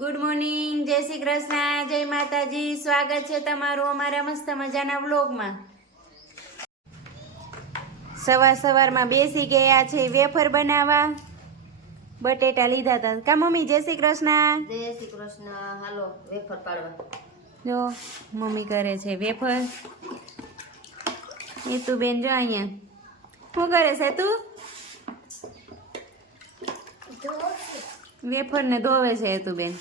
Good morning, જય શ્રી કૃષ્ણ, જય માતાજી. સ્વાગત છે તમારું અમારા મસ્ત મજાના વ્લોગમાં. સવારમાં બેસી ગયા છે વેફર બનાવવા. બટેટા લીધા હતા કા મમ્મી? જય શ્રી કૃષ્ણ. જય શ્રી કૃષ્ણ. હાલો વેફર પાડવા. જો મમ્મી કરે છે વેફર. એ તું બેન જો અહીંયા શું કરે છે તું? વેફર ને ધોવે છે હેતુબેન.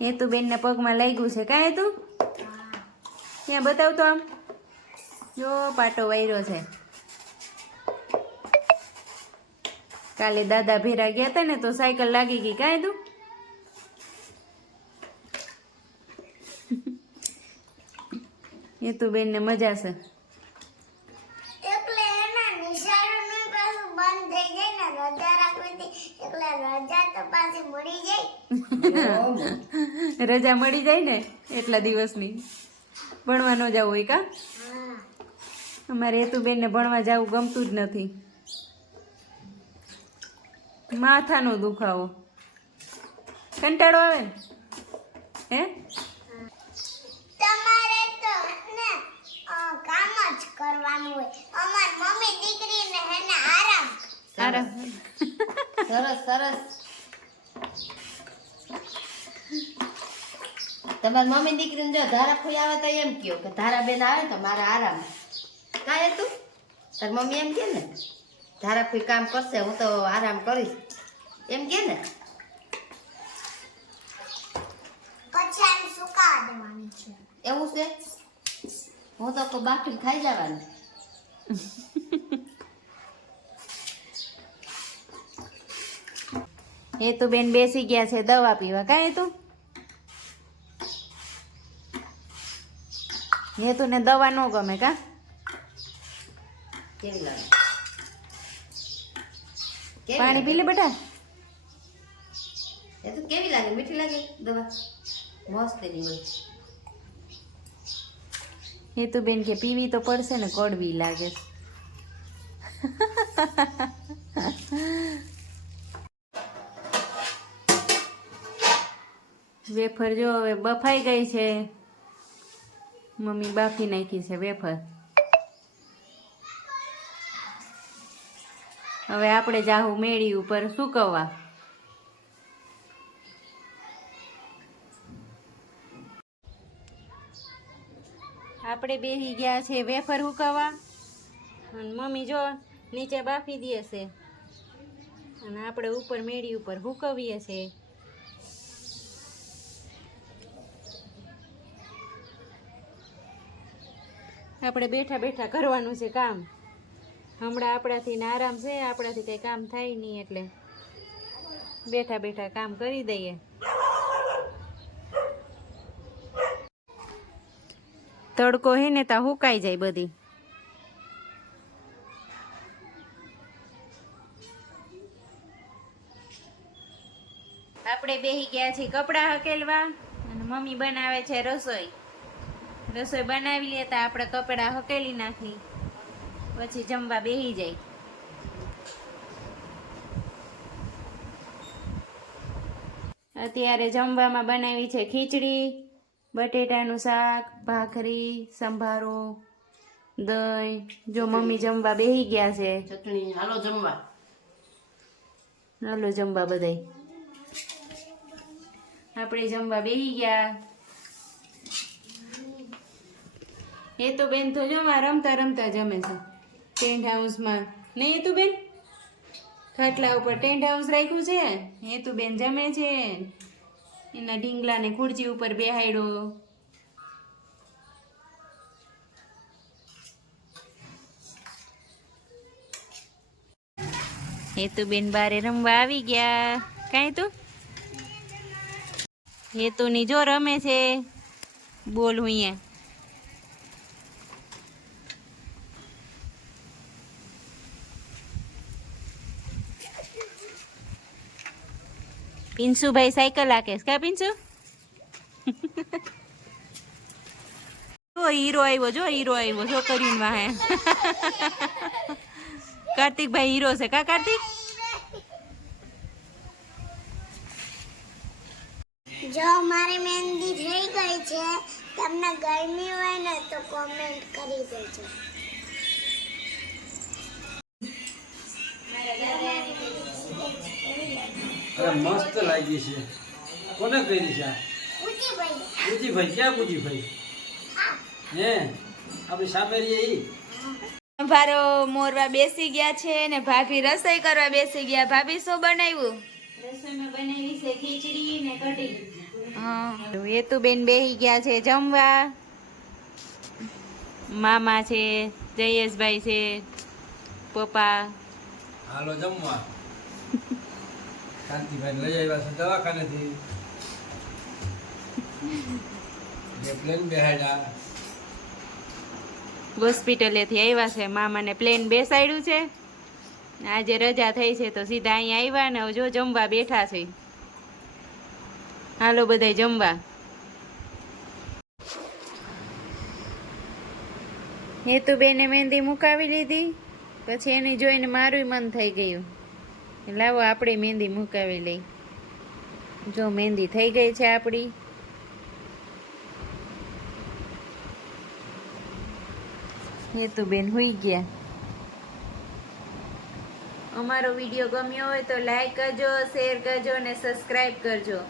હેતુબેન ને પગમાં લાગ્યું છે કા હેતુ? ત્યાં બતાવ તો આમ. જો પાટો વાયરો છે. કાલે દાદા ભેરા ગયા હતા ને તો સાયકલ લાગી ગઈ કા હેતુ? હેતુબેન ને મજા છે. રજા મળી જાય ને એટલા દિવસની. ભણવા ન જવું હોય કા? અમારે હેતુબેન ને ભણવા જવું ગમતું જ નથી. માથાનો દુખાવો, કંટાળો આવે ને હે? તમારે તો ને કામ જ કરવાનું હોય. અમાર મમ્મી દીકરીને હેને આરામ. સરસ સરસ. તમારી મમ્મી દીકરીને જો ધારાફોઈ આવે તો એમ કયો કે ધારાબેન આવે તો મારા આરામ. કાંઈ તું તાર મમ્મી એમ કે ને ધારાફોઈ કામ કરશે હું તો આરામ કરીશ એમ કે ને. પછી આમ સુકાવા દેવાની છે. એવું છે? હું તો બાફી ખાઈ જવાનું. હેતુબેન બેસી ગયા છે દવા પીવા કા હેતુ? હેતુને દવા ન ગમે કા? કેવી લાગે? પાણી પી લે બેટા. એ તો કેવી લાગે? મીઠી લાગે દવા? મસ્ત એની હોય. હેતુબેન કે પીવી તો પડશે ને, કડવી લાગે. વેફર જો હવે બફાઈ ગઈ છે. મમ્મી બાફી નાખી છે વેફર. હવે આપણે જાહું મેળી ઉપર સૂકવવા. આપણે બેસી ગયા છે વેફર હુકવવા. અને મમ્મી જો નીચે બાફી દે છે અને આપણે ઉપર મેળી ઉપર હુકવીએ છે. આપણે બેઠા બેઠા કરવાનું છે કામ. હમણાં આપણાથી આરામ છે, આપણાથી કંઈ કામ થાય નહીં એટલે બેઠા બેઠા કામ કરી દઈએ. તડકો હે ને તા હુકાઈ જાય બધી. આપણે બેસી ગયા છીએ કપડાં હકેલવા અને મમ્મી બનાવે છે રસોઈ. રસોઈ બનાવી લેતા આપણે કપડાં હકેલી નાખી પછી જમવા બેસી જાય. અત્યારે જમવામાં બનાવી છે ખીચડી, બટેટાનું શાક, ભાખરી, સંભારો, દહીં. જો મમ્મી જમવા બેસી ગયા છે. ચટણી. હાલો જમવા. હાલો જમવા બધાય. આપણે જમવા બેસી ગયા. એ તો બેન તો જો રમતા રમતા જમે છે ટેન્ટ હાઉસમાં. નહીં એ તો બેન ખાટલા ઉપર ટેન્ટ હાઉસ રાખ્યું છે. એ તો બેન જમે છે. એના ઢીંગલાને ખુરચી ઉપર બેહાડ્યો. હેતુબેન બારે રમવા આવી ગયા. કાંઈ તું હેતુની જો રમે છે. બોલ હું અહીંયા. પિન્સુભાઈ સાયકલ હાકે કા પિન્સુ? હીરો આવ્યો જો, હીરો આવ્યો છોકરીને વાહે. કાર્તિકભાઈ હીરો છે કા કાર્તિક? જો મારી મહેંદી થઈ ગઈ છે, તમને ગમી હોય ને તો કોમેન્ટ કરી દેજો. અરે મસ્ત લાગી છે. કોને કરી છે? પૂજીભાઈ. પૂજીભાઈ ક્યાં પૂજીભાઈ? હે આપણી સામે રહીએ ઈ. ભારો મોરવા બેસી ગયા છે ને ભાભી રસોઈ કરવા બેસી ગયા. ભાભી શું બનાવ્યું? રસોઈમાં બનાવી છે ખીચડી ને કઢી. હા હેતુબેન બેહી ગયા છે જમવા. મામા છે, જયેશભાઈ છે, પપ્પા. હાલો જમવા. કાંતિભાઈ લઈ આવ્યા છે દવાખાનેથી. જે પ્લેન બેહાડ્યા. હોસ્પિટલેથી આવ્યા છે. મામાને પ્લેન બેસાડ્યું છે. આજે રજા થઈ છે તો સીધા અહીંયા આવ્યા ને હવે જો જમવા બેઠા છે. હાલો બધાય જમવા. હેતુબેને મહેંદી મુકાવી લીધી. પછી એની જોઈને મારું મન થઈ ગયું, લાવો આપણે મહેંદી મુકાવી લઈ. જો મહેંદી થઈ ગઈ છે આપણી. હેતુબેન હુઈ ગયા. અમારો વિડીયો ગમ્યો હોય તો લાઈક કરજો, શેર કરજો અને સબસ્ક્રાઈબ કરજો.